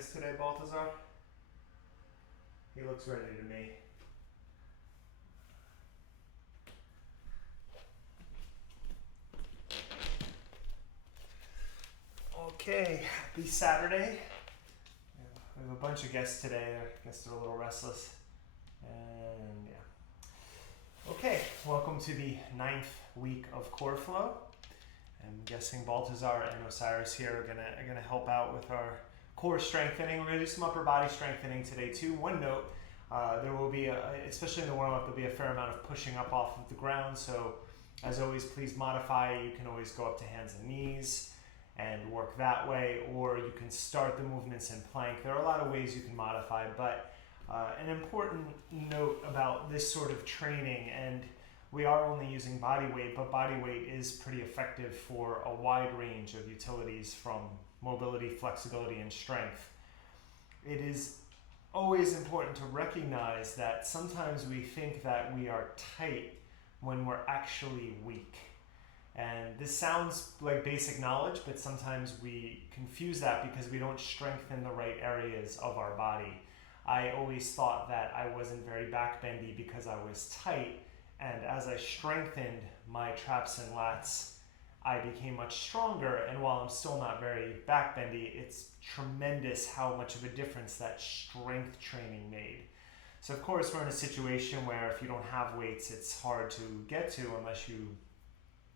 us today, Baltazar? He looks ready to me. Okay, happy Saturday. We have a bunch of guests today. I guess they're a little restless. And yeah. Okay, welcome to the 9th week of Core Flow. I'm guessing Baltazar and Osiris here are gonna help out with our core strengthening. We're gonna do some upper body strengthening today too. One note, there will be, especially in the warm-up, there'll be a fair amount of pushing up off of the ground. So as always, please modify. You can always go up to hands and knees and work that way, or you can start the movements in plank. There are a lot of ways you can modify, but an important note about this sort of training, and we are only using body weight, but body weight is pretty effective for a wide range of utilities from mobility, flexibility, and strength. It is always important to recognize that sometimes we think that we are tight when we're actually weak. And this sounds like basic knowledge, but sometimes we confuse that because we don't strengthen the right areas of our body. I always thought that I wasn't very backbendy because I was tight. And as I strengthened my traps and lats, I became much stronger. And while I'm still not very backbendy, it's tremendous how much of a difference that strength training made. So of course, we're in a situation where if you don't have weights, it's hard to get to unless you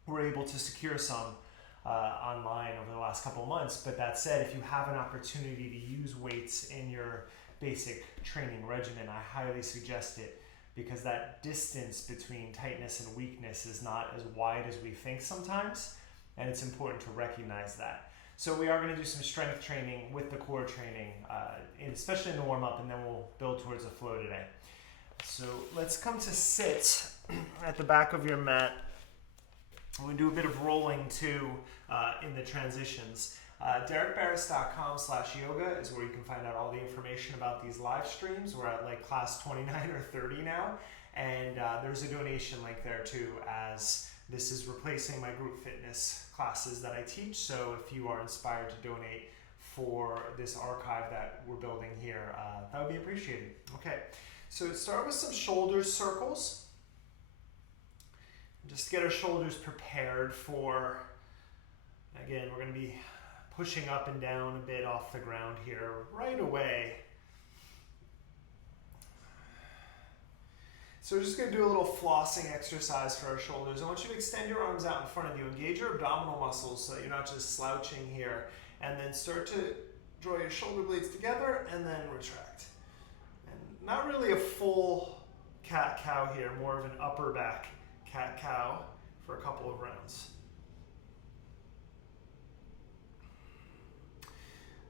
were able to secure some online over the last couple of months. But that said, if you have an opportunity to use weights in your basic training regimen, I highly suggest it, because that distance between tightness and weakness is not as wide as we think sometimes, and it's important to recognize that. So we are going to do some strength training with the core training, especially in the warm-up, and then we'll build towards the flow today. So let's come to sit at the back of your mat. We're going to do a bit of rolling too in the transitions. DerekBarris.com/yoga is where you can find out all the information about these live streams. We're at like class 29 or 30 now, and there's a donation link there too, as this is replacing my group fitness classes that I teach. So if you are inspired to donate for this archive that we're building here, that would be appreciated. Okay, so start with some shoulder circles. Just get our shoulders prepared for, again, we're going to be pushing up and down a bit off the ground here right away. So we're just going to do a little flossing exercise for our shoulders. I want you to extend your arms out in front of you. Engage your abdominal muscles so that you're not just slouching here. And then start to draw your shoulder blades together and then retract. And not really a full cat-cow here, more of an upper back cat-cow for a couple of rounds.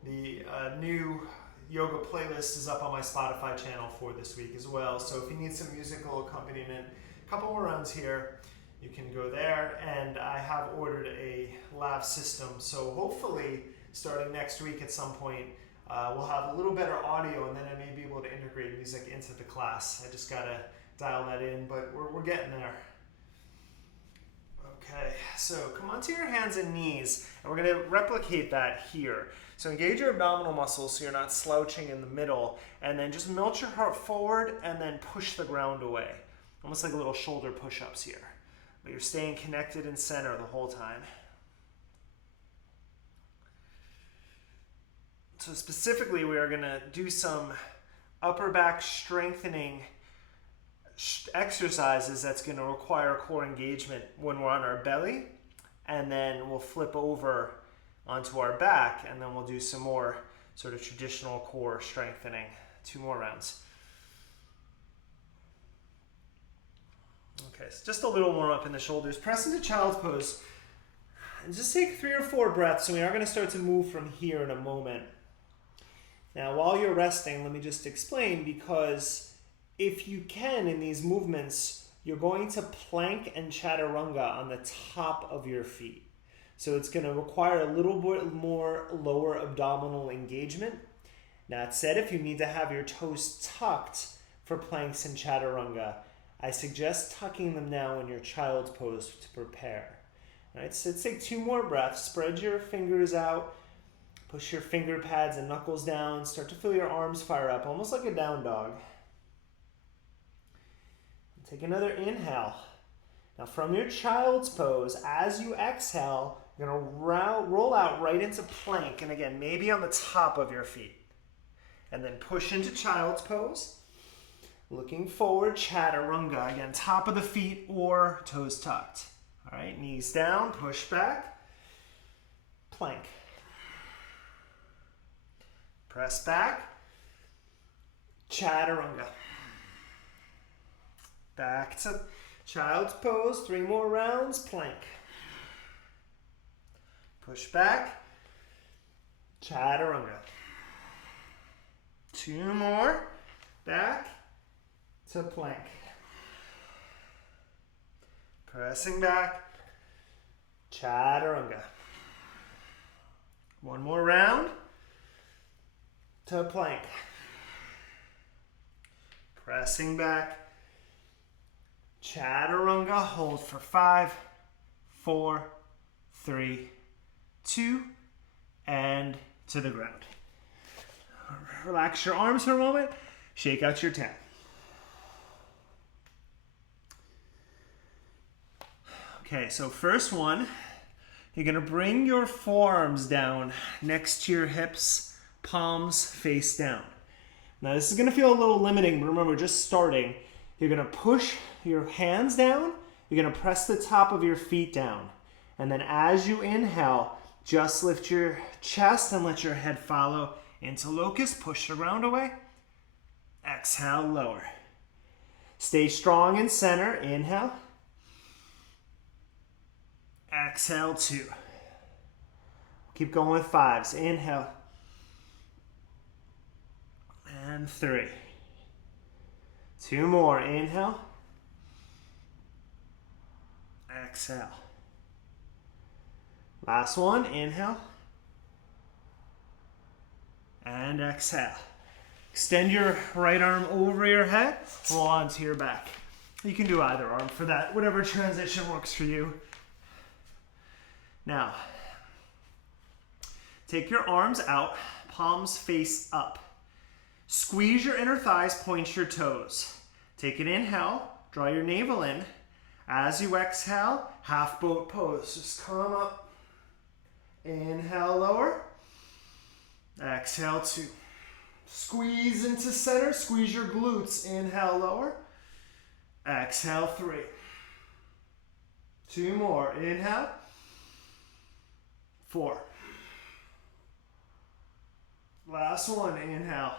The new yoga playlist is up on my Spotify channel for this week as well. So if you need some musical accompaniment, a couple more rounds here, you can go there. And I have ordered a lav system. So hopefully starting next week at some point, we'll have a little better audio, and then I may be able to integrate music into the class. I just got to dial that in, but we're getting there. Okay, so come onto your hands and knees, and we're going to replicate that here. So engage your abdominal muscles so you're not slouching in the middle, and then just melt your heart forward and then push the ground away. Almost like little shoulder push-ups here. But you're staying connected in center the whole time. So specifically, we are going to do some upper back strengthening exercises that's going to require core engagement when we're on our belly, and then we'll flip over onto our back, and then we'll do some more sort of traditional core strengthening. 2 more rounds. Okay, so just a little warm up in the shoulders. Press into child's pose, and just take 3 or 4 breaths, and we are going to start to move from here in a moment. Now, while you're resting, let me just explain, because if you can, in these movements, you're going to plank and chaturanga on the top of your feet. So it's going to require a little bit more lower abdominal engagement. That said, if you need to have your toes tucked for planks and chaturanga, I suggest tucking them now in your child's pose to prepare. All right, so let's take 2 more breaths. Spread your fingers out. Push your finger pads and knuckles down. Start to feel your arms fire up, almost like a down dog. Take another inhale. Now from your child's pose, as you exhale, you're going to roll out right into plank. And again, maybe on the top of your feet. And then push into child's pose. Looking forward, chaturanga. Again, top of the feet or toes tucked. All right, knees down, push back. Plank. Press back. Chaturanga. Back to child's pose. 3 more rounds. Plank. Push back. Chaturanga. 2 more. Back to plank. Pressing back. Chaturanga. 1 more round. To plank. Pressing back. Chaturanga. Hold for 5, 4, 3, 2, and to the ground. Relax your arms for a moment. Shake out your tent. Okay, so first one, you're going to bring your forearms down next to your hips, palms face down. Now this is going to feel a little limiting, but remember, just starting. You're going to push your hands down. You're going to press the top of your feet down. And then as you inhale, just lift your chest and let your head follow into locust. Push the ground away. Exhale, lower. Stay strong in center. Inhale. Exhale, 2. Keep going with 5s. Inhale. And 3. 2 more. Inhale. Exhale. Last one. Inhale. And exhale. Extend your right arm over your head. Roll onto your back. You can do either arm for that. Whatever transition works for you. Now, take your arms out, palms face up. Squeeze your inner thighs, point your toes. Take an inhale, draw your navel in. As you exhale, half boat pose. Just come up. Inhale, lower. Exhale, 2. Squeeze into center, squeeze your glutes. Inhale, lower. Exhale, 3. 2 more. Inhale. 4. Last one, inhale.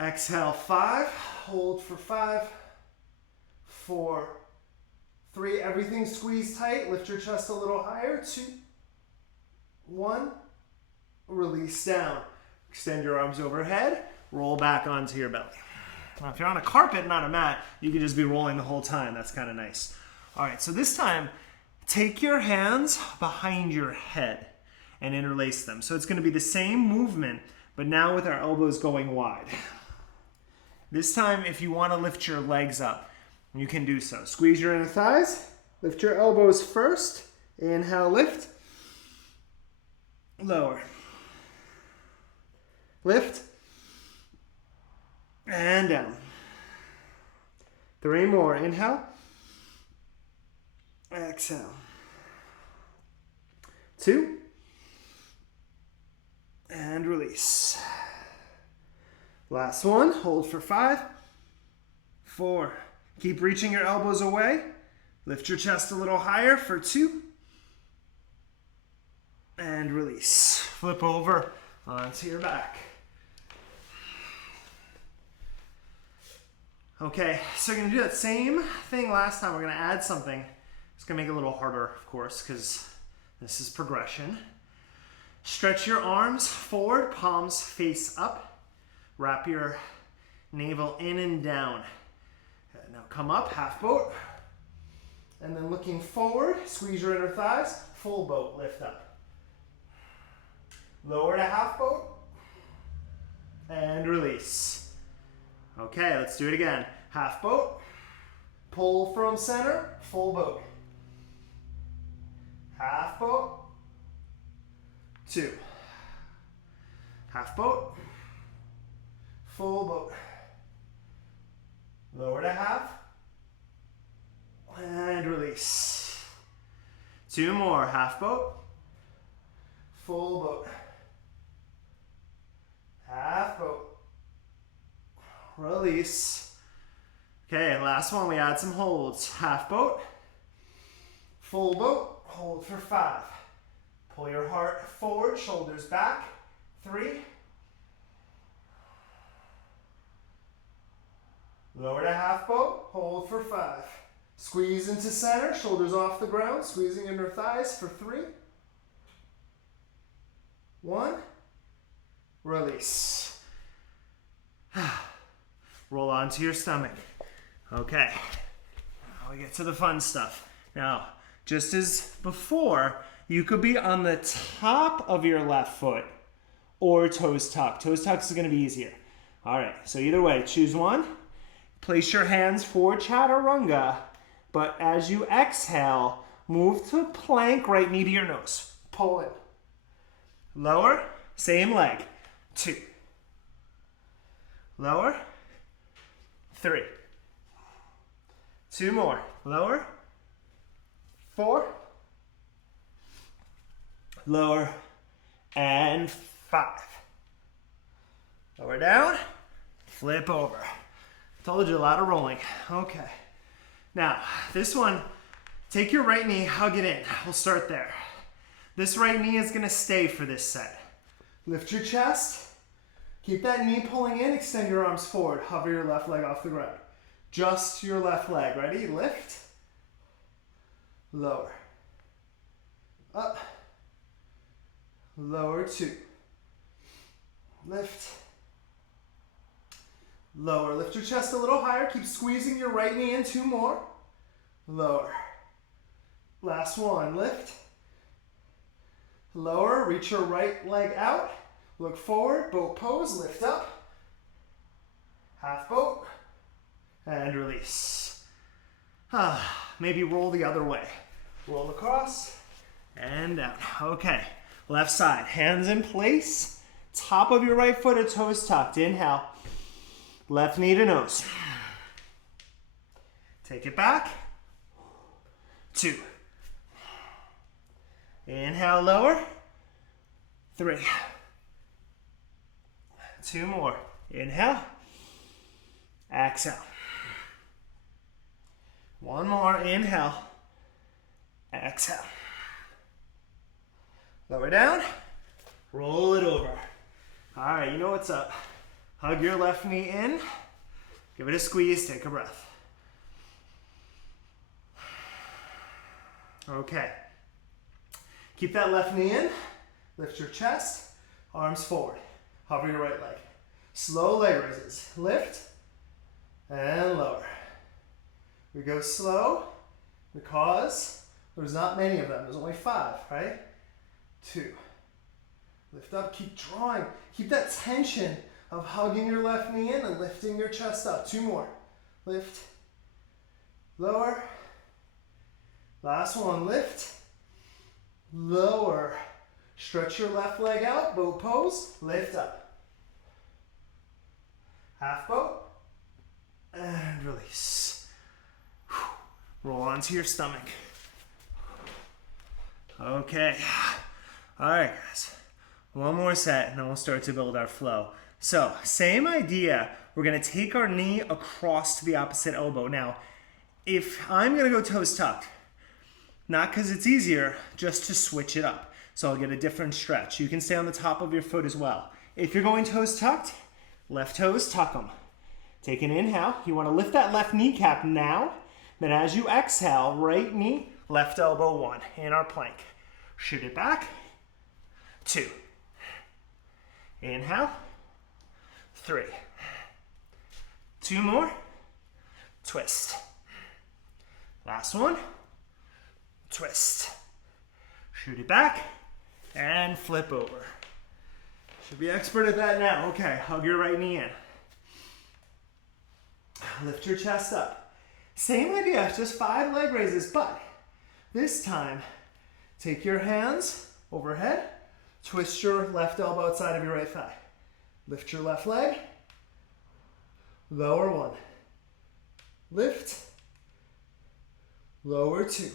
Exhale, 5. Hold for 5, 4, 3. Everything squeezed tight. Lift your chest a little higher. 2, 1. Release down. Extend your arms overhead. Roll back onto your belly. Now, if you're on a carpet, not a mat, you can just be rolling the whole time. That's kind of nice. All right, so this time, take your hands behind your head and interlace them. So it's going to be the same movement, but now with our elbows going wide. This time, if you want to lift your legs up, you can do so. Squeeze your inner thighs. Lift your elbows first. Inhale, lift. Lower. Lift. And down. 3 more. Inhale. Exhale. 2. And release. Last one. Hold for 5, 4. Keep reaching your elbows away. Lift your chest a little higher for 2. And release. Flip over onto your back. Okay, so we're going to do that same thing last time. We're going to add something. It's going to make it a little harder, of course, because this is progression. Stretch your arms forward, palms face up. Wrap your navel in and down. Now come up, half boat. And then looking forward, squeeze your inner thighs, full boat, lift up. Lower to half boat. And release. Okay, let's do it again. Half boat. Pull from center, full boat. Half boat. 2. Half boat. Full boat. Lower to half. And release. 2 more. Half boat. Full boat. Half boat. Release. Okay, last one. We add some holds. Half boat. Full boat. Hold for 5. Pull your heart forward, shoulders back. 3. Lower to half boat. Hold for 5. Squeeze into center, shoulders off the ground, squeezing inner thighs for 3. 1. Release. Roll onto your stomach. Okay, now we get to the fun stuff. Now, just as before, you could be on the top of your left foot or toes tucked. Toes tucked is going to be easier. All right, so either way, choose one. Place your hands for chaturanga, but as you exhale, move to plank, right knee to your nose. Pull in. Lower, same leg. 2. Lower. 3. 2 more. Lower. 4. Lower. And 5. Lower down. Flip over. Told you, a lot of rolling. Okay. Now, this one, take your right knee, hug it in. We'll start there. This right knee is going to stay for this set. Lift your chest. Keep that knee pulling in. Extend your arms forward. Hover your left leg off the ground. Just your left leg. Ready? Lift. Lower. Up. Lower. 2. Lift. Lower. Lift your chest a little higher. Keep squeezing your right knee in. 2 more. Lower. Last one. Lift. Lower. Reach your right leg out. Look forward. Boat pose. Lift up. Half boat. And release. Maybe roll the other way. Roll across. And down. Okay. Left side. Hands in place. Top of your right foot or toes tucked. Inhale. Left knee to nose. Take it back. 2. Inhale, lower. 3. 2 more. Inhale. Exhale. 1 more. Inhale. Exhale. Lower down. Roll it over. All right, you know what's up. Hug your left knee in. Give it a squeeze. Take a breath. Okay. Keep that left knee in. Lift your chest. Arms forward. Hover your right leg. Slow leg raises. Lift and lower. We go slow because there's not many of them. There's only 5, right? 2. Lift up. Keep drawing. Keep that tension of hugging your left knee in and lifting your chest up. 2 more. Lift. Lower. Last one. Lift. Lower. Stretch your left leg out. Boat pose. Lift up. Half boat. And release. Roll onto your stomach. Okay. All right, guys. One more set and then we'll start to build our flow. So, same idea. We're going to take our knee across to the opposite elbow. Now, if I'm going to go toes tucked, not because it's easier, just to switch it up. So I'll get a different stretch. You can stay on the top of your foot as well. If you're going toes tucked, left toes, tuck them. Take an inhale. You want to lift that left kneecap now. Then as you exhale, right knee, left elbow 1 in our plank. Shoot it back. 2. Inhale. 3. 2 more. Twist. Last one. Twist. Shoot it back and flip over. Should be expert at that now. Okay, hug your right knee in. Lift your chest up. Same idea, just 5 leg raises, but this time take your hands overhead, Twist your left elbow outside of your right thigh. Lift your left leg. Lower 1. Lift. Lower 2.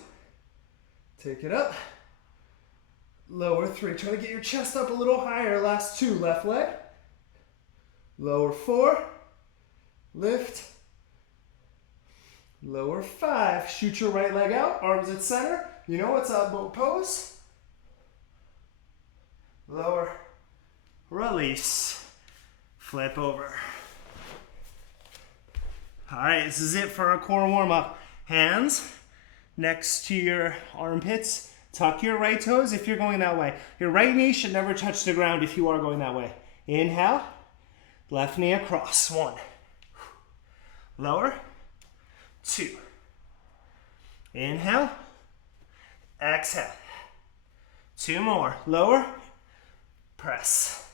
Take it up. Lower 3. Try to get your chest up a little higher. Last 2. Left leg. Lower 4. Lift. Lower 5. Shoot your right leg out. Arms at center. You know what's up, boat pose. Lower. Release. Flip over. All right, this is it for our core warm-up. Hands next to your armpits. Tuck your right toes if you're going that way. Your right knee should never touch the ground if you are going that way. Inhale. Left knee across. 1. Lower. 2. Inhale. Exhale. 2 more. Lower. Press.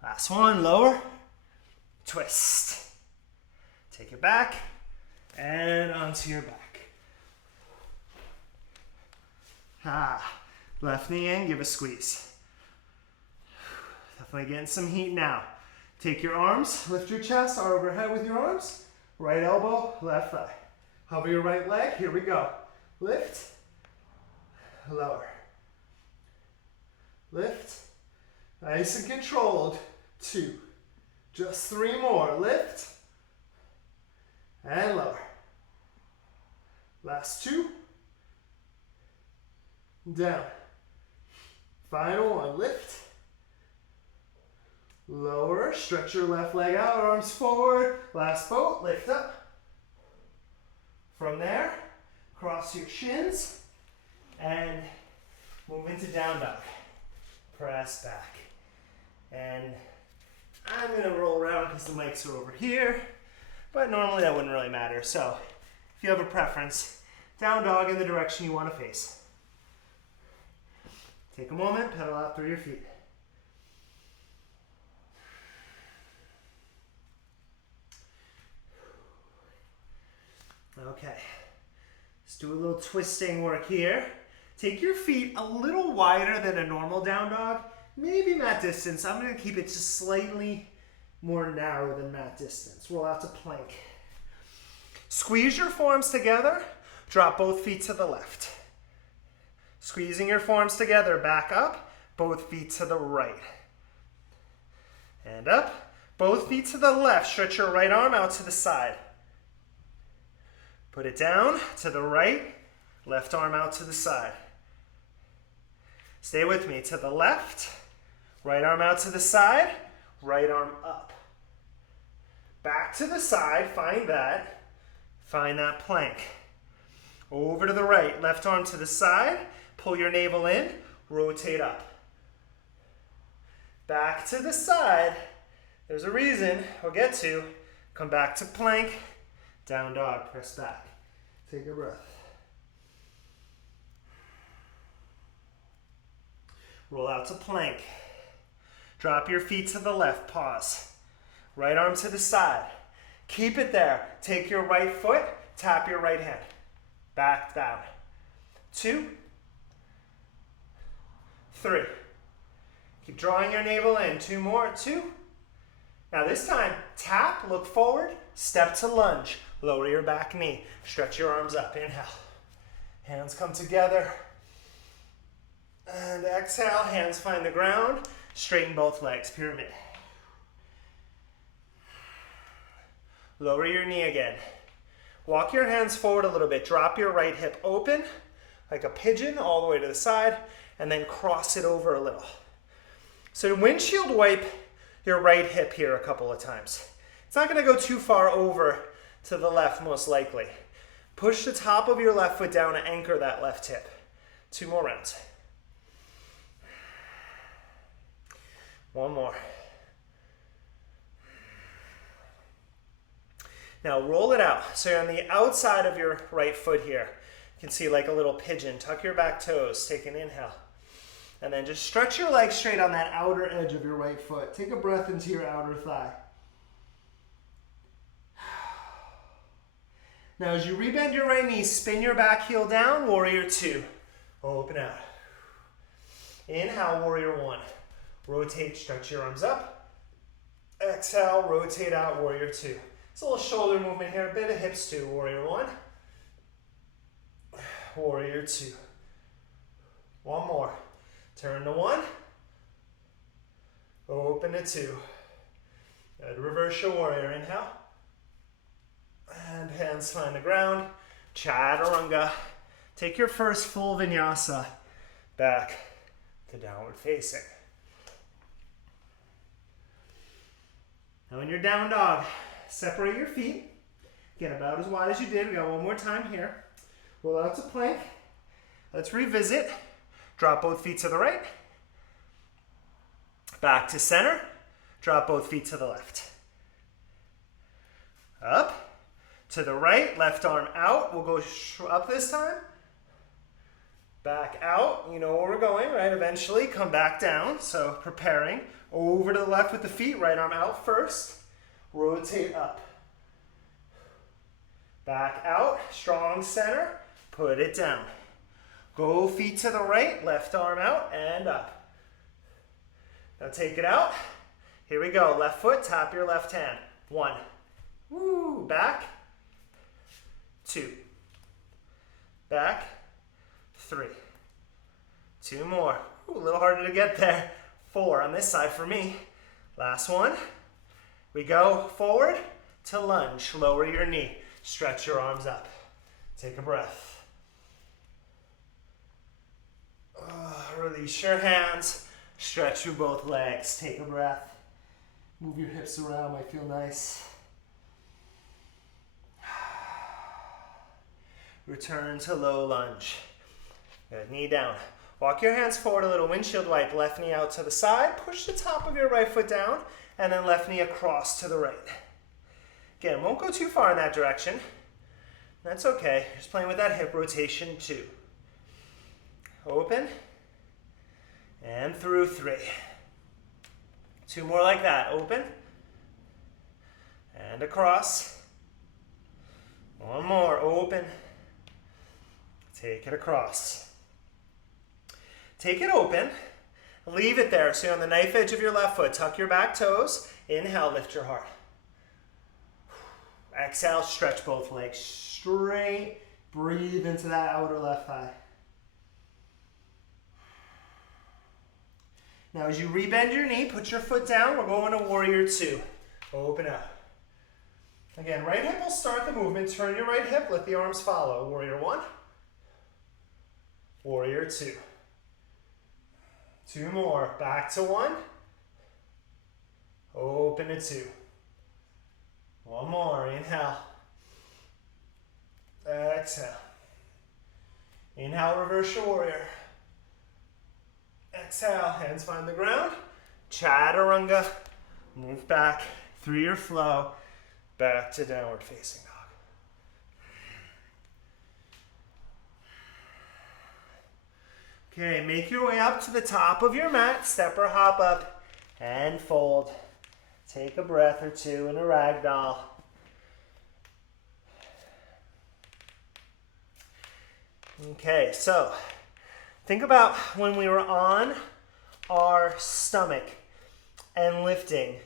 Last 1. Lower. Twist. Take it back and onto your back. Left knee in, give a squeeze. Definitely getting some heat now. Take your arms, lift your chest, arm overhead with your arms. Right elbow, left thigh. Hover your right leg, here we go. Lift, lower. Lift, nice and controlled. 2, just 3 more. Lift, and lower. Last 2. Down. Final 1. Lift. Lower. Stretch your left leg out. Arms forward. Last boat. Lift up. From there, cross your shins and move into down dog. Press back. And I'm going to roll around because the mics are over here. But normally that wouldn't really matter. So if you have a preference, down dog in the direction you want to face. Take a moment, pedal out through your feet. Okay, let's do a little twisting work here. Take your feet a little wider than a normal down dog, maybe mat distance. I'm going to keep it just slightly more narrow than mat distance. Roll out to plank. Squeeze your forearms together. Drop both feet to the left. Squeezing your forearms together, back up, both feet to the right. And up, both feet to the left. Stretch your right arm out to the side. Put it down to the right, left arm out to the side. Stay with me. To the left, right arm out to the side, right arm up. Back to the side, find that plank. Over to the right, left arm to the side, pull your navel in, rotate up. Back to the side, there's a reason we'll get to. Come back to plank, down dog, press back. Take a breath. Roll out to plank. Drop your feet to the left, pause. Right arm to the side. Keep it there. Take your right foot, tap your right hand. Back down. 2, 3. Keep drawing your navel in. 2 more. 2. Now this time, tap, look forward, step to lunge. Lower your back knee. Stretch your arms up. Inhale. Hands come together. And exhale. Hands find the ground. Straighten both legs. Pyramid. Lower your knee again. Walk your hands forward a little bit. Drop your right hip open like a pigeon all the way to the side, and then cross it over a little. So windshield wipe your right hip here a couple of times. It's not going to go too far over to the left, most likely. Push the top of your left foot down and anchor that left hip. 2 more rounds. 1 more. Now roll it out. So you're on the outside of your right foot here. You can see like a little pigeon. Tuck your back toes. Take an inhale. And then just stretch your legs straight on that outer edge of your right foot. Take a breath into your outer thigh. Now as you rebend your right knee, spin your back heel down, warrior 2. Open out. Inhale, warrior one. Rotate, stretch your arms up. Exhale, rotate out, warrior two. It's a little shoulder movement here, a bit of hips too. Warrior one. Warrior two. One more. Turn to one. Open to two. Good. Reverse your warrior. Inhale. And hands find the ground. Chaturanga. Take your first full vinyasa back to downward facing. Now when you're down dog, separate your feet. Get about as wide as you did. We got one more time here. Roll out to plank. Let's revisit. Drop both feet to the right. Back to center. Drop both feet to the left. Up. To the right. Left arm out. We'll go up this time. Back out. You know where we're going, right? Eventually come back down. So preparing. Over to the left with the feet. Right arm out first. Rotate up. Back out. Strong center. Put it down. Go feet to the right. Left arm out and up. Now take it out. Here we go. Left foot. Tap your left hand. One. Woo. Back. Two. Back. Three. Two more. Ooh, a little harder to get there. Four on this side for me. Last one. We go forward to lunge. Lower your knee. Stretch your arms up. Take a breath. Release your hands. Stretch through both legs. Take a breath. Move your hips around. Might feel nice. Return to low lunge. Good. Knee down. Walk your hands forward a little. Windshield wipe. Left knee out to the side. Push the top of your right foot down. And then left knee across to the right. Again, won't go too far in that direction. That's okay. Just playing with that hip rotation too. Open. And through three. Two more like that. Open. And across. One more. Open. Take it across. Take it open. Leave it there. So you're on the knife edge of your left foot. Tuck your back toes. Inhale, lift your heart. Exhale, stretch both legs straight. Breathe into that outer left thigh. Now as you rebend your knee, put your foot down. We're going to warrior two. Open up. Again, right hip will start the movement. Turn your right hip. Let the arms follow. Warrior one. Warrior two. Two more. Back to one. Open to two. One more. Inhale. Exhale. Inhale, reverse your warrior. Exhale, hands find the ground. Chaturanga. Move back through your flow. Back to downward facing dog. Okay, make your way up to the top of your mat. Step or hop up and fold. Take a breath or two in a ragdoll. Okay, so think about when we were on our stomach and lifting.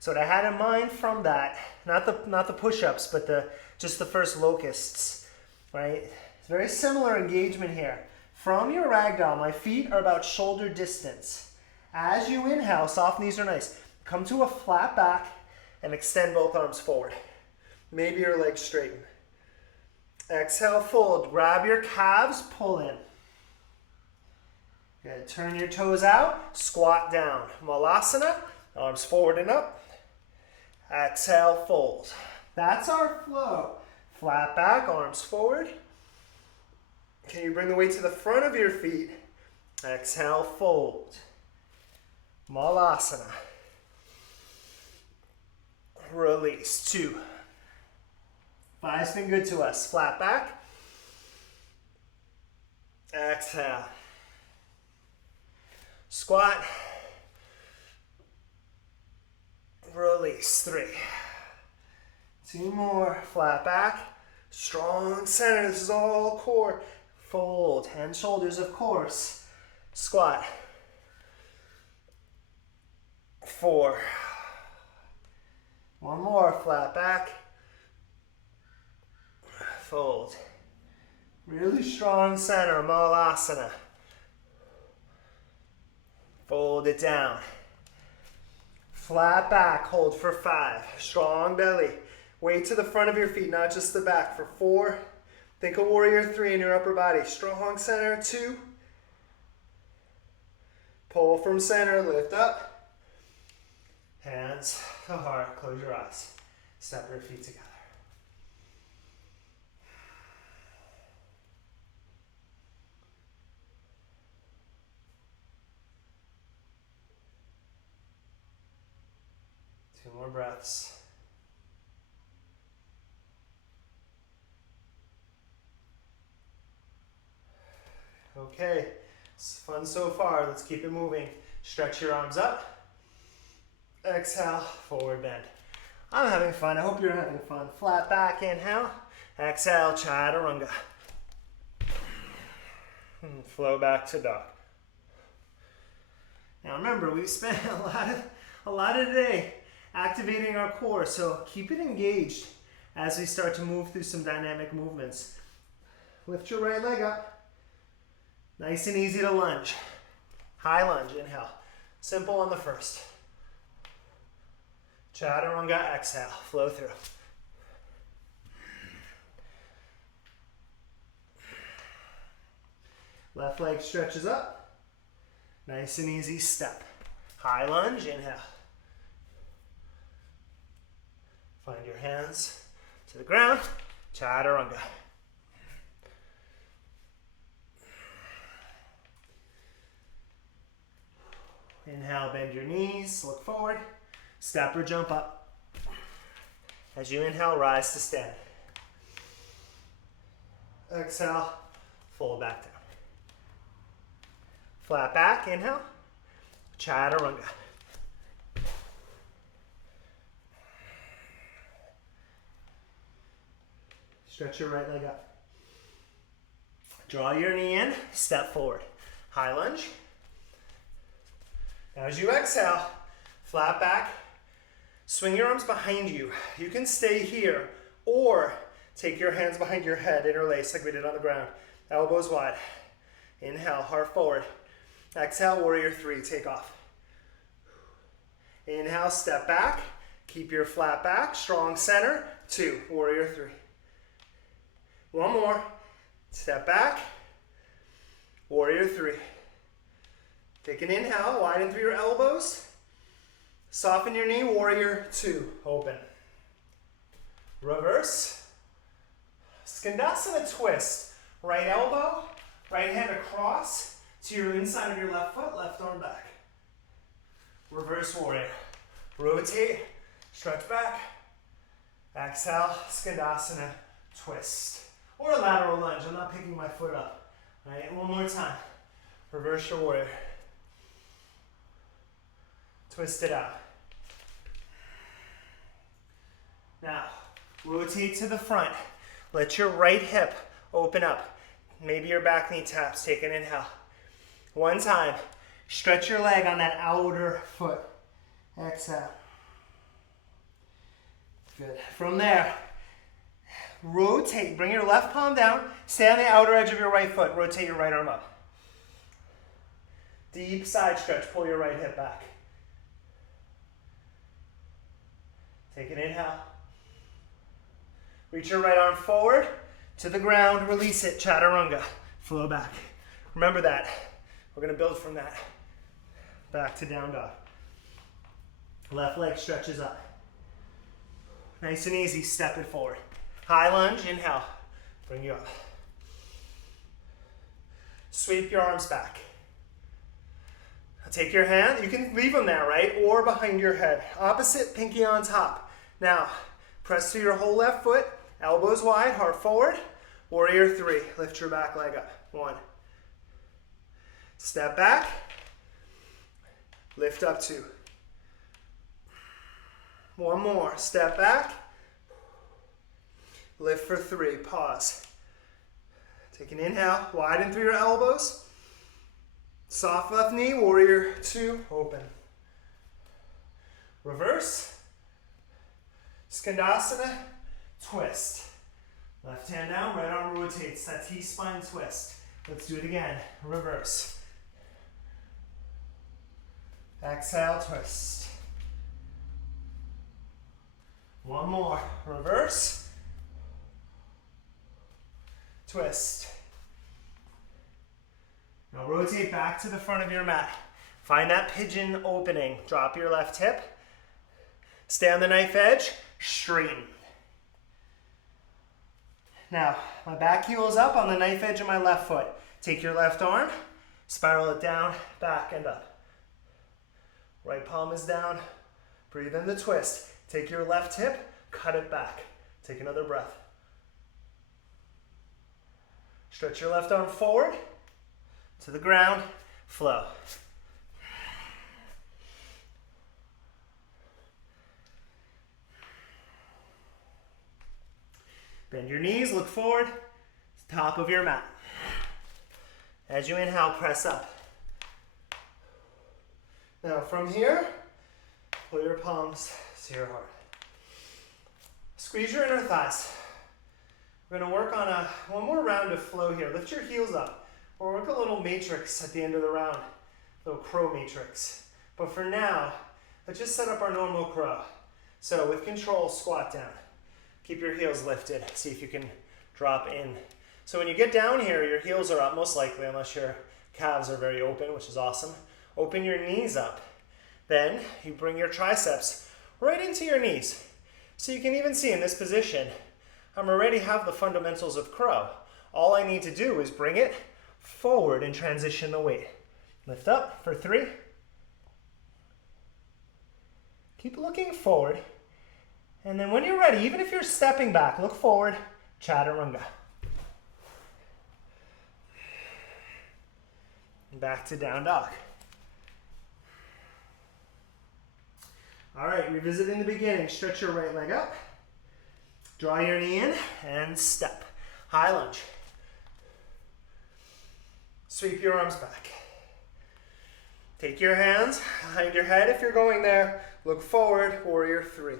So what I had in mind from that, not the push-ups, but just the first locusts, right? It's very similar engagement here. From your ragdoll, my feet are about shoulder distance. As you inhale, soft knees are nice. Come to a flat back and extend both arms forward. Maybe your legs straighten. Exhale, fold. Grab your calves, pull in. Good. Turn your toes out, squat down. Malasana, arms forward and up. Exhale, fold. That's our flow. Flat back, arms forward. Can you bring the weight to the front of your feet? Exhale, fold. Malasana. Release. 2. 5's been good to us. Flat back. Exhale. Squat. Release. 3. 2 more. Flat back. Strong center. This is all core. Fold. Hands, shoulders, of course. Squat. 4. One more, flat back. Fold. Really strong center, malasana. Fold it down. Flat back, hold for 5. Strong belly. Weight to the front of your feet, not just the back. For 4. Think of warrior 3 in your upper body. Strong center, 2. Pull from center, lift up. Hands to heart, close your eyes. Step your feet together. Two more breaths. Okay, it's fun so far. Let's keep it moving. Stretch your arms up. Exhale, forward bend. I'm having fun. I hope you're having fun. Flat back, inhale. Exhale, chaturanga. Flow back to dog. Now remember, we've spent a lot of the day activating our core, so keep it engaged as we start to move through some dynamic movements. Lift your right leg up. Nice and easy to lunge. High lunge, inhale. Simple on the first. Chaturanga, exhale. Flow through. Left leg stretches up. Nice and easy step. High lunge, inhale. Find your hands to the ground. Chaturanga. Inhale, bend your knees, look forward. Step or jump up. As you inhale, rise to stand. Exhale, fold back down. Flat back, inhale. Chaturanga. Stretch your right leg up. Draw your knee in, step forward. High lunge. Now as you exhale, flat back, swing your arms behind you. You can stay here or take your hands behind your head, interlace like we did on the ground. Elbows wide. Inhale, heart forward. Exhale, warrior 3, take off. Inhale, step back. Keep your flat back, strong center. 2, warrior 3. One more. Step back. Warrior 3. Take an inhale, widen through your elbows. Soften your knee, warrior 2, open. Reverse. Skandasana twist. Right elbow, right hand across to your inside of your left foot, left arm back. Reverse warrior. Rotate, stretch back. Exhale, Skandasana twist. Or a lateral lunge. I'm not picking my foot up. All right, one more time. Reverse your warrior. Twist it out. Now, rotate to the front. Let your right hip open up. Maybe your back knee taps. Take an inhale. One time. Stretch your leg on that outer foot. Exhale. Good. From there, rotate. Bring your left palm down. Stay on the outer edge of your right foot. Rotate your right arm up. Deep side stretch. Pull your right hip back. Take an inhale. Reach your right arm forward to the ground. Release it. Chaturanga. Flow back. Remember that. We're going to build from that. Back to down dog. Left leg stretches up. Nice and easy. Step it forward. High lunge. Inhale. Bring you up. Sweep your arms back. Take your hand. You can leave them there, right? Or behind your head. Opposite, pinky on top. Now, press through your whole left foot. Elbows wide, heart forward. Warrior 3. Lift your back leg up. 1. Step back. Lift up 2. One more. Step back. Lift for 3. Pause. Take an inhale. Widen through your elbows. Soft left knee. Warrior 2. Open. Reverse. Skandasana, twist. Left hand down, right arm rotates. That T-spine twist. Let's do it again. Reverse. Exhale, twist. One more. Reverse. Twist. Now rotate back to the front of your mat. Find that pigeon opening. Drop your left hip. Stay on the knife edge. Straighten. Now, my back heel is up on the knife edge of my left foot. Take your left arm, spiral it down, back and up. Right palm is down. Breathe in the twist. Take your left hip, cut it back. Take another breath. Stretch your left arm forward to the ground, flow. Bend your knees, look forward, top of your mat. As you inhale, press up. Now from here, pull your palms to your heart. Squeeze your inner thighs. We're going to work on one more round of flow here. Lift your heels up. We'll work a little matrix at the end of the round, little crow matrix. But for now, let's just set up our normal crow. So with control, squat down. Keep your heels lifted. See if you can drop in. So when you get down here, your heels are up most likely, unless your calves are very open, which is awesome. Open your knees up. Then you bring your triceps right into your knees. So you can even see in this position, I'm already have the fundamentals of crow. All I need to do is bring it forward and transition the weight. Lift up for 3. Keep looking forward. And then when you're ready, even if you're stepping back, look forward, chaturanga. And back to down dog. All right, revisiting the beginning. Stretch your right leg up. Draw your knee in and step. High lunge. Sweep your arms back. Take your hands behind your head if you're going there. Look forward, warrior 3.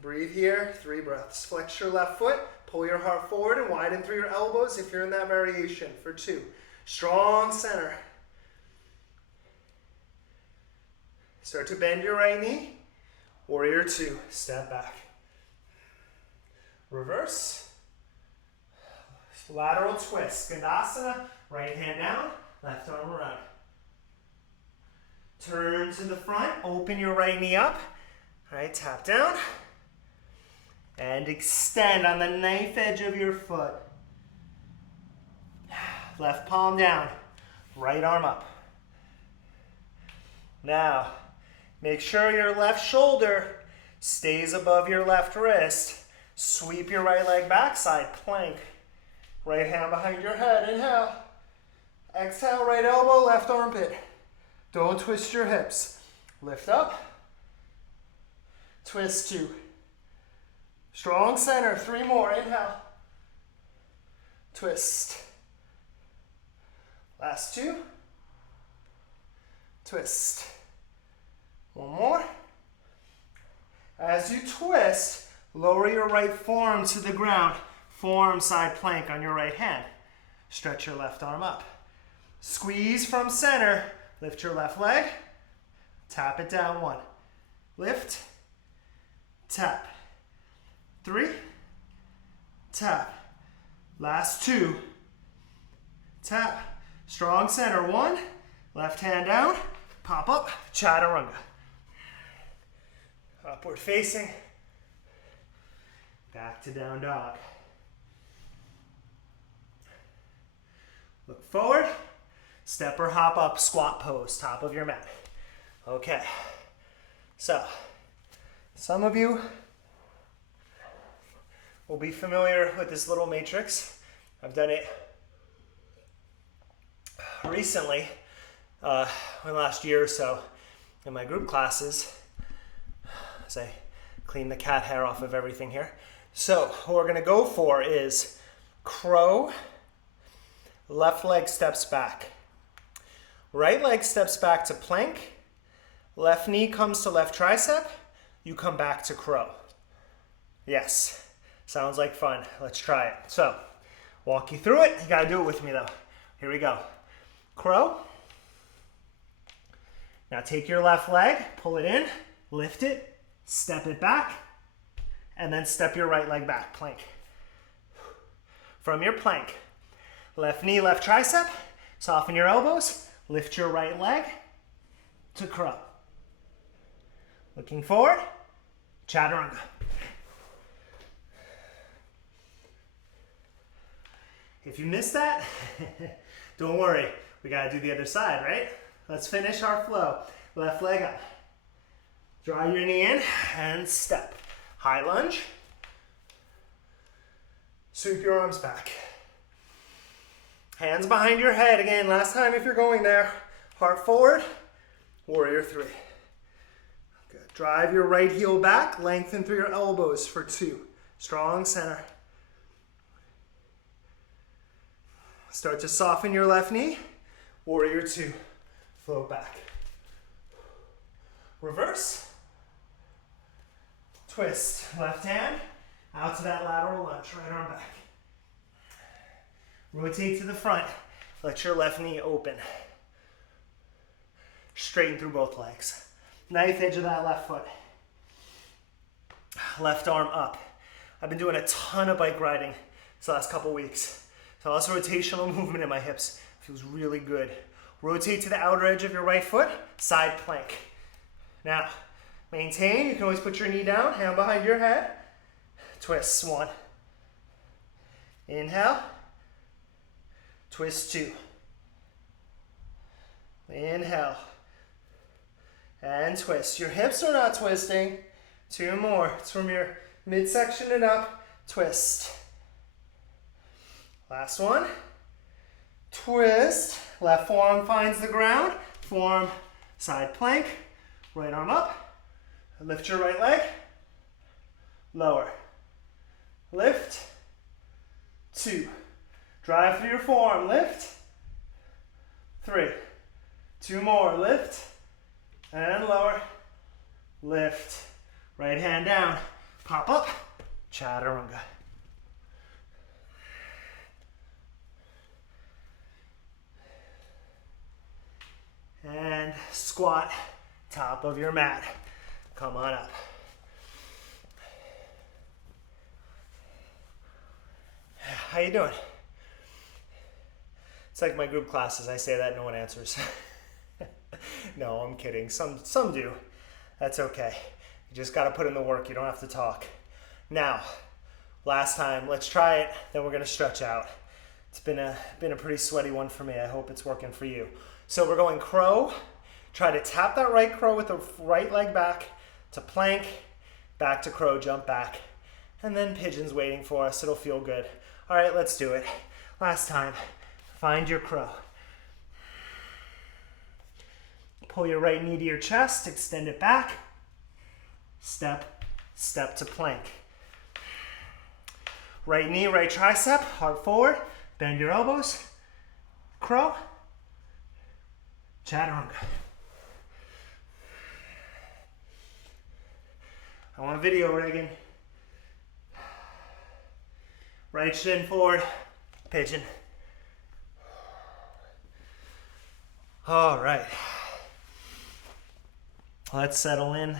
Breathe here, 3 breaths. Flex your left foot, pull your heart forward and widen through your elbows if you're in that variation for 2. Strong center. Start to bend your right knee. Warrior 2, step back. Reverse. Lateral twist. Skandasana, right hand down, left arm around. Turn to the front, open your right knee up. All right, tap down. And extend on the knife edge of your foot. Left palm down, right arm up. Now, make sure your left shoulder stays above your left wrist. Sweep your right leg backside, plank. Right hand behind your head, inhale. Exhale, right elbow, left armpit. Don't twist your hips. Lift up. Twist 2. Strong center, 3 more, inhale. Twist. Last 2. Twist. 1 more. As you twist, lower your right forearm to the ground. Forearm side plank on your right hand. Stretch your left arm up. Squeeze from center. Lift your left leg. Tap it down. 1. Lift. Tap. 3. Tap. Last 2. Tap. Strong center. 1. Left hand down. Pop up. Chaturanga. Upward facing. Back to down dog. Look forward. Step or hop up, squat pose, top of your mat. Okay. So, some of you will be familiar with this little matrix. I've done it recently, in the last year or so, in my group classes, as I clean the cat hair off of everything here. So what we're gonna go for is crow, left leg steps back. Right leg steps back to plank, Left knee comes to left tricep. You come back to crow. Yes, sounds like fun. Let's try it. So, walk you through it. You gotta do it with me though. Here we go. Crow. Now take your left leg, pull it in, lift it, step it back, and then step your right leg back, plank. From your plank, left knee, left tricep, soften your elbows, lift your right leg to crow. Looking forward, chaturanga. If you missed that, don't worry, we gotta do the other side, right? Let's finish our flow. Left leg up. Draw your knee in and step. High lunge. Sweep your arms back. Hands behind your head. Again, last time if you're going there. Heart forward. Warrior three. Good. Drive your right heel back. Lengthen through your elbows for two. Strong center. Start to soften your left knee. Warrior two. Float back. Reverse. Twist. Left hand out to that lateral lunge. Right arm back. Rotate to the front. Let your left knee open. Straighten through both legs. Knife edge of that left foot. Left arm up. I've been doing a ton of bike riding this last couple weeks. So lots of rotational movement in my hips. Feels really good. Rotate to the outer edge of your right foot. Side plank. Now, maintain. You can always put your knee down. Hand behind your head. Twist. One. Inhale. Twist two. Inhale. And twist. Your hips are not twisting. Two more. It's from your midsection and up. Twist. Last one. Twist. Left forearm finds the ground. Forearm side plank. Right arm up. Lift your right leg. Lower. Lift. Two. Drive through your forearm. Lift. Three. Two more. Lift. And lower. Lift. Right hand down. Pop up. Chaturanga. And squat. Top of your mat. Come on up. How you doing? It's like my group classes. I say that, no one answers. No, I'm kidding. Some do. That's okay. You just got to put in the work. You don't have to talk. Now, last time, let's try it. Then we're going to stretch out. It's been a pretty sweaty one for me. I hope it's working for you. So we're going crow. Try to tap that right crow with the right leg back to plank, back to crow, jump back, and then pigeon's waiting for us. It'll feel good. All right, let's do it. Last time, find your crow. Pull your right knee to your chest, extend it back. Step, step to plank. Right knee, right tricep, heart forward, bend your elbows. Crow, chaturanga. I want a video, Reagan. Right shin forward, pigeon. All right. Let's settle in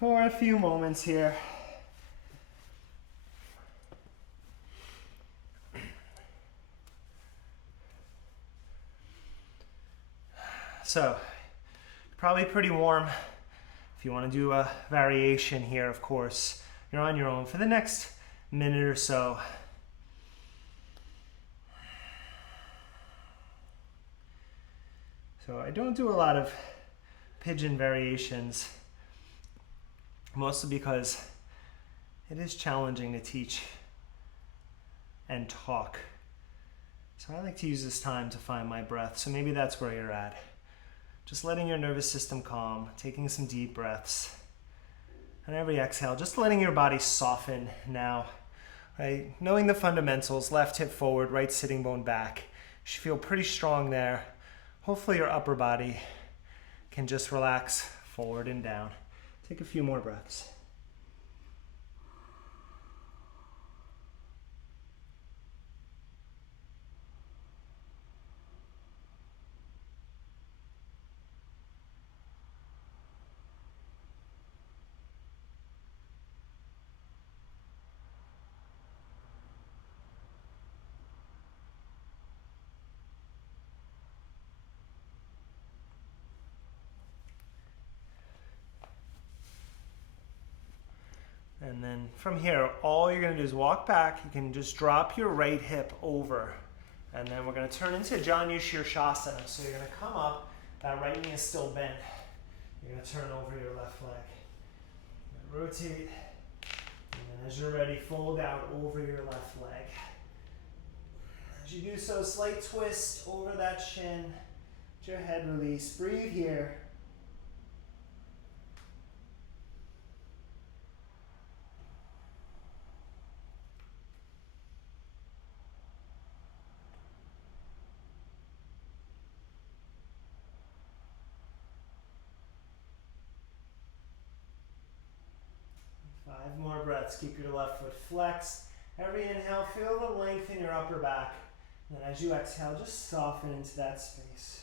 for a few moments here. So, probably pretty warm. If you want to do a variation here, of course, you're on your own for the next minute or so. So I don't do a lot of pigeon variations, mostly because it is challenging to teach and talk. So I like to use this time to find my breath. So maybe that's where you're at. Just letting your nervous system calm, taking some deep breaths. And every exhale, just letting your body soften now. Right? Knowing the fundamentals, left hip forward, right sitting bone back. You should feel pretty strong there. Hopefully your upper body can just relax forward and down. Take a few more breaths. And then from here, all you're going to do is walk back. You can just drop your right hip over. And then we're going to turn into Janu Shirshasana. So you're going to come up. That right knee is still bent. You're going to turn over your left leg. Rotate. And then as you're ready, fold out over your left leg. As you do so, slight twist over that shin. Let your head release. Breathe here. 5 more breaths. Keep your left foot flexed. Every inhale, feel the length in your upper back. And then as you exhale, just soften into that space.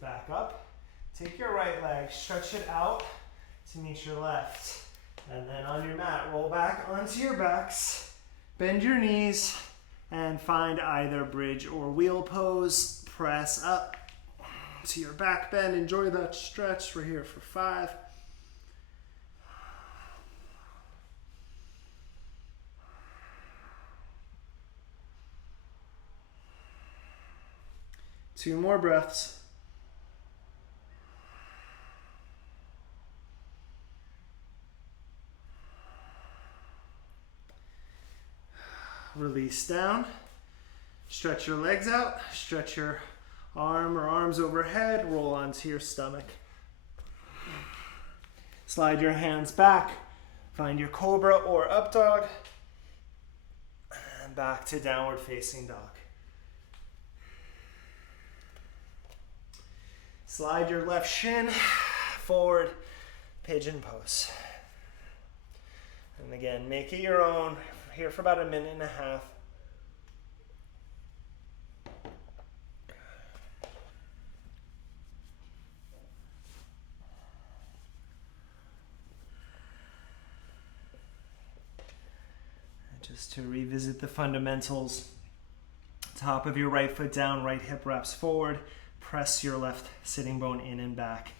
Back up. Take your right leg, stretch it out to meet your left. And then on your mat, roll back onto your backs, bend your knees, and find either bridge or wheel pose. Press up to your back bend. Enjoy that stretch. We're here for 5. Two more breaths. Release down. Stretch your legs out. Stretch your arm or arms overhead. Roll onto your stomach. Slide your hands back. Find your cobra or up dog. And back to downward facing dog. Slide your left shin forward. Pigeon pose. And again, make it your own. Here for about 1.5 minutes. Just to revisit the fundamentals. Top of your right foot down, right hip wraps forward. Press your left sitting bone in and back.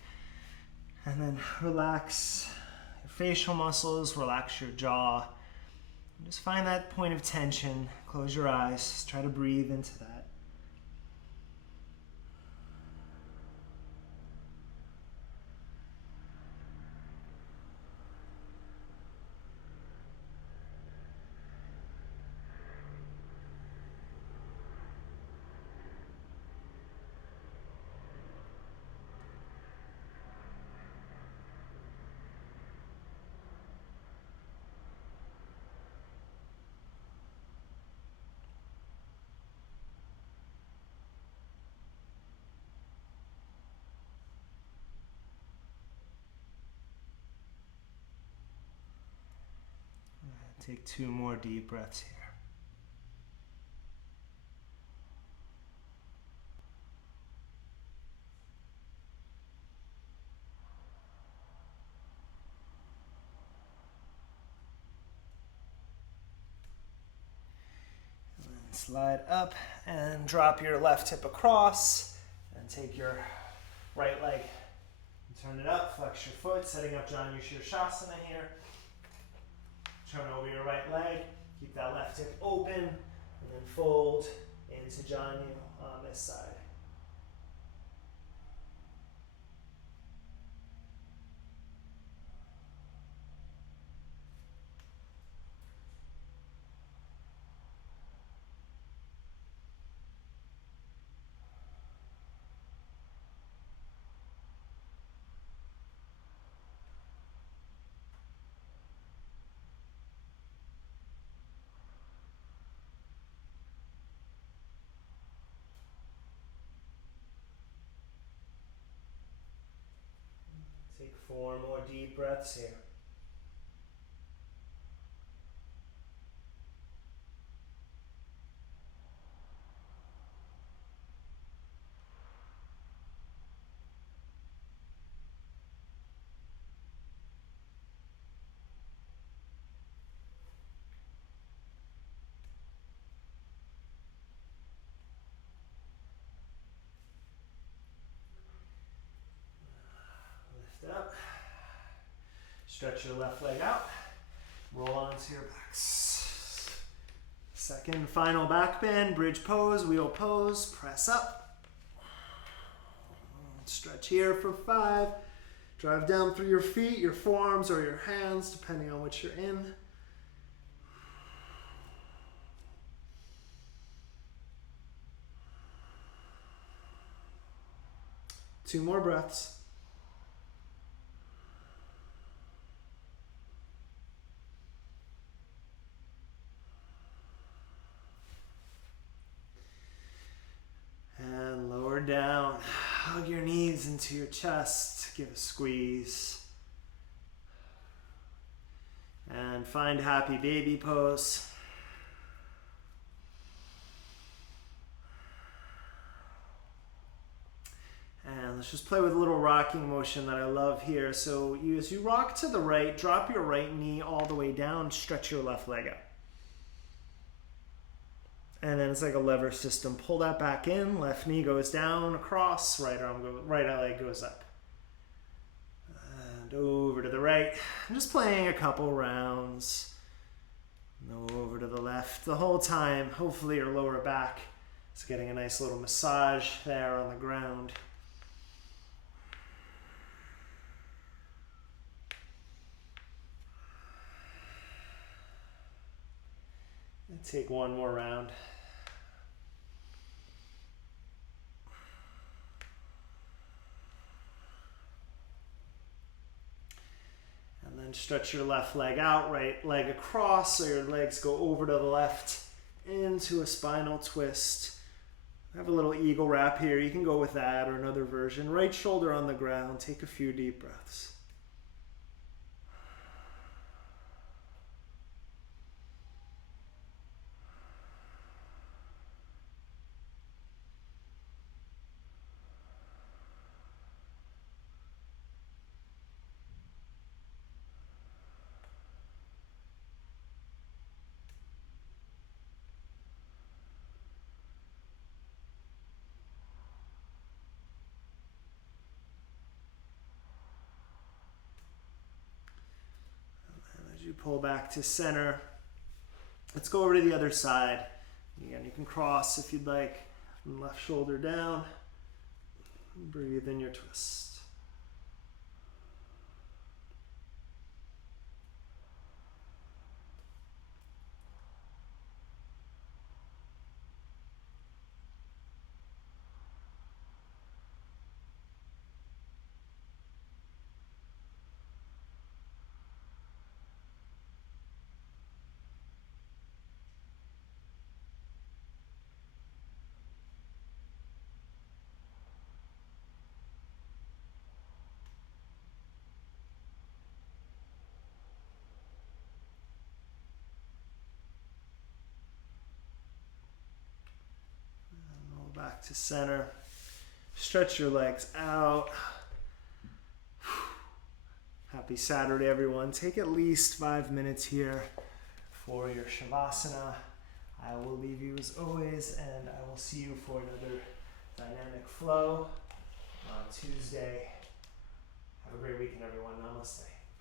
And then relax your facial muscles, relax your jaw. Just find that point of tension. Close your eyes. Just try to breathe into that. Take 2 more deep breaths here. And then slide up and drop your left hip across and take your right leg and turn it up, flex your foot, setting up Janu Shirshasana here. Turn over your right leg, keep that left hip open, and then fold into Janu on this side. more deep breaths here. Lift up. Stretch your left leg out. Roll onto your backs. Second, final back bend, bridge pose, wheel pose, press up. Stretch here for 5. Drive down through your feet, your forearms, or your hands, depending on what you're in. Two more breaths. And lower down. Hug your knees into your chest. Give a squeeze. And find happy baby pose. And let's just play with a little rocking motion that I love here. So as you rock to the right, drop your right knee all the way down, stretch your left leg out. And then it's like a lever system. Pull that back in, left knee goes down, across, right leg goes up. And over to the right. I'm just playing a couple rounds. And over to the left the whole time. Hopefully your lower back is getting a nice little massage there on the ground. And take one more round. And then stretch your left leg out, right leg across, so your legs go over to the left into a spinal twist. I have a little eagle wrap here. You can go with that or another version. Right shoulder on the ground. Take a few deep breaths. You pull back to center. Let's go over to the other side. Again, you can cross if you'd like. Left shoulder down. Breathe in your twist. Back to center. Stretch your legs out. Happy Saturday, everyone. Take at least 5 minutes here for your Shavasana. I will leave you as always, and I will see you for another dynamic flow on Tuesday. Have a great weekend, everyone. Namaste.